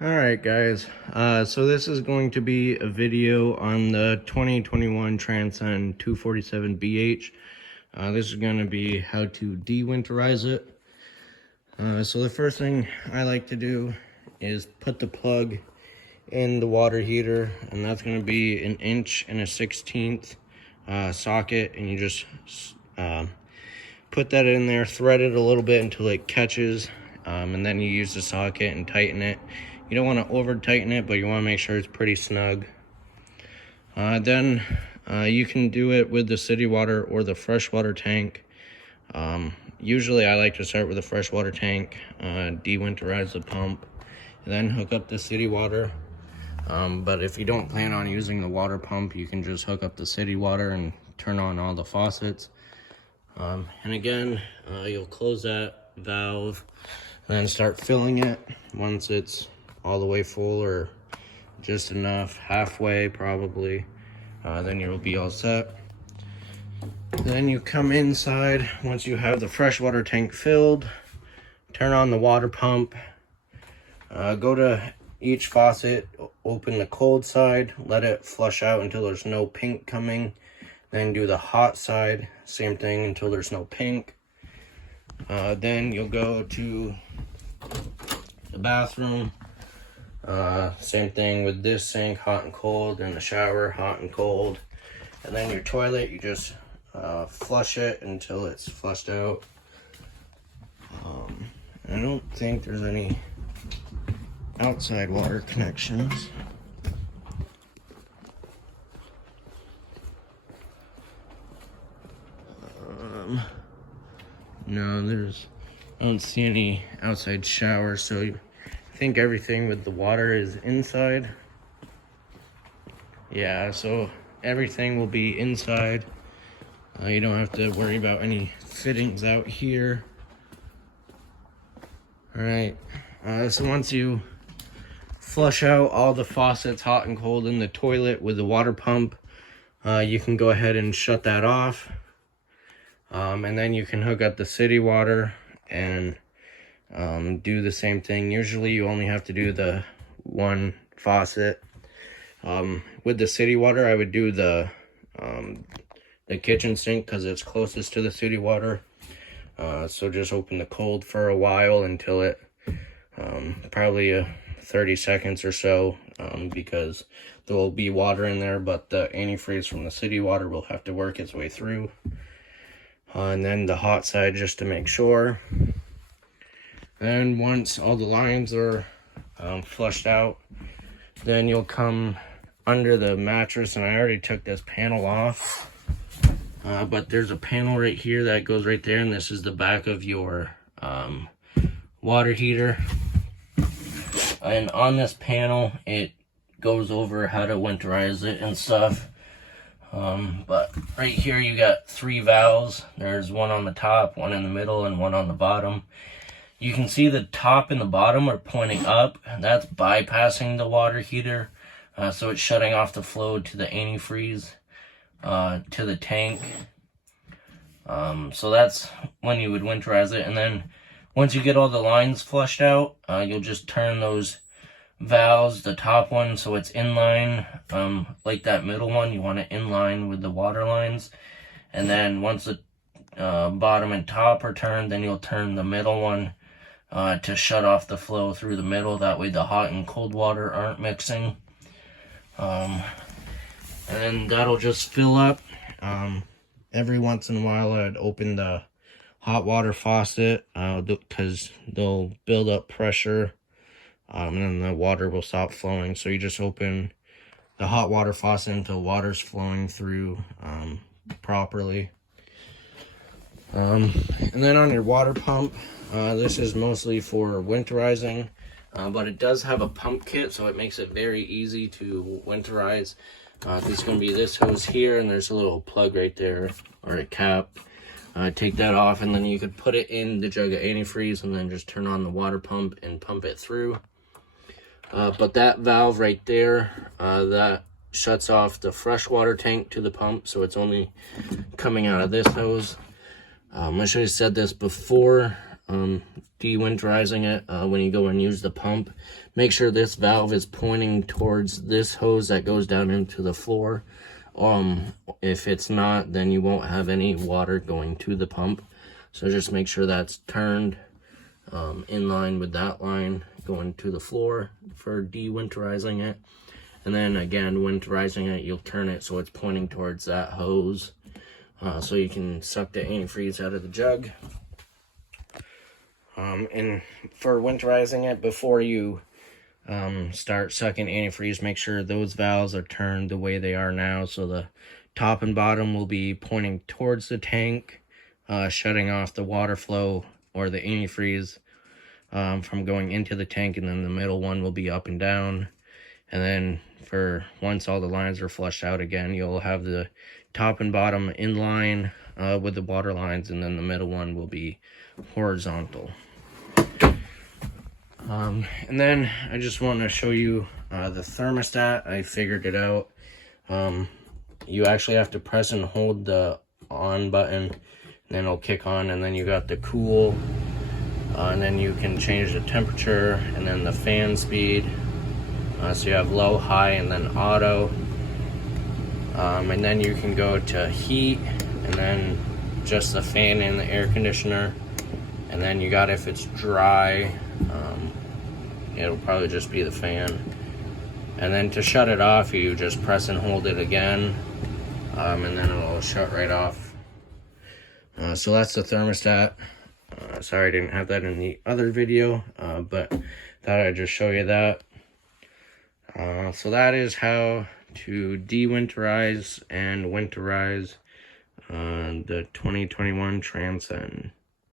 Alright guys, so this is going to be a video on the 2021 Transcend 247BH. This is going to be how to de-winterize it. So the first thing I like to do is put the plug in the water heater, and that's going to be 1 1/16 socket, and you just put that in there, thread it a little bit until it catches, and then you use the socket and tighten it. You don't want to over tighten it, but you want to make sure it's pretty snug. Then you can do it with the city water or the freshwater tank. Usually I like to start with the freshwater tank, de-winterize the pump, and then hook up the city water. But if you don't plan on using the water pump, you can just hook up the city water and turn on all the faucets. And again, you'll close that valve and then start filling it. Once it's all the way full or just enough, halfway probably, then you'll be all set. Then you come inside. Once you have the freshwater tank filled, turn on the water pump, go to each faucet, open the cold side, let it flush out until there's no pink coming, then do the hot side, same thing until there's no pink. Then you'll go to the bathroom, same thing with this sink, hot and cold, and the shower, hot and cold. And then your toilet, you just flush it until it's flushed out. I don't think there's any outside water connections. No, I don't see any outside showers, so I think everything with the water is inside. Yeah, so everything will be inside. You don't have to worry about any fittings out here. Alright, so once you flush out all the faucets, hot and cold, in the toilet with the water pump, you can go ahead and shut that off. And then you can hook up the city water and do the same thing. Usually you only have to do the one faucet. With the city water, I would do the kitchen sink because it's closest to the city water. So just open the cold for a while until it probably 30 seconds or so, because there will be water in there, but the antifreeze from the city water will have to work its way through. And then the hot side, just to make sure. And once all the lines are flushed out, then you'll come under the mattress, and I already took this panel off, but there's a panel right here that goes right there, and this is the back of your water heater. And on this panel, it goes over how to winterize it and stuff. But right here you got 3 valves. There's one on the top, one in the middle, and one on the bottom. You can see the top and the bottom are pointing up. That's bypassing the water heater, so it's shutting off the flow to the antifreeze to the tank. So that's when you would winterize it. And then once you get all the lines flushed out, you'll just turn those valves, the top one, so it's in line, like that middle one, you want it in line with the water lines. And then once the bottom and top are turned, then you'll turn the middle one to shut off the flow through the middle. That way the hot and cold water aren't mixing. And that'll just fill up. Every once in a while I'd open the hot water faucet because they'll build up pressure, and then the water will stop flowing. So you just open the hot water faucet until water's flowing through properly. And then on your water pump, this is mostly for winterizing, but it does have a pump kit, so it makes it very easy to winterize. It's going to be this hose here, and there's a little plug right there, or a cap. Take that off, and then you could put it in the jug of antifreeze and then just turn on the water pump and pump it through. But that valve right there, that shuts off the freshwater tank to the pump, so it's only coming out of this hose. I should have said this before. dewinterizing it, when you go and use the pump, make sure this valve is pointing towards this hose that goes down into the floor. If it's not, then you won't have any water going to the pump. So just make sure that's turned in line with that line going to the floor for dewinterizing it. And then again, winterizing it, you'll turn it so it's pointing towards that hose, so you can suck the antifreeze out of the jug. And for winterizing it, before you start sucking antifreeze, make sure those valves are turned the way they are now, so the top and bottom will be pointing towards the tank, shutting off the water flow or the antifreeze from going into the tank, and then the middle one will be up and down. And then for once all the lines are flushed out again, you'll have the top and bottom in line with the water lines, and then the middle one will be horizontal. And then I just want to show you the thermostat. I figured it out. You actually have to press and hold the on button, and then it'll kick on, and then you got the cool, and then you can change the temperature, and then the fan speed. So you have low, high, and then auto. And then you can go to heat, and then just the fan and the air conditioner. And then you got, if it's dry, it'll probably just be the fan. And then to shut it off, you just press and hold it again, and then it'll shut right off. So that's the thermostat. Sorry I didn't have that in the other video, but thought I'd just show you that. So that is how to dewinterize and winterize the 2021 Transcend.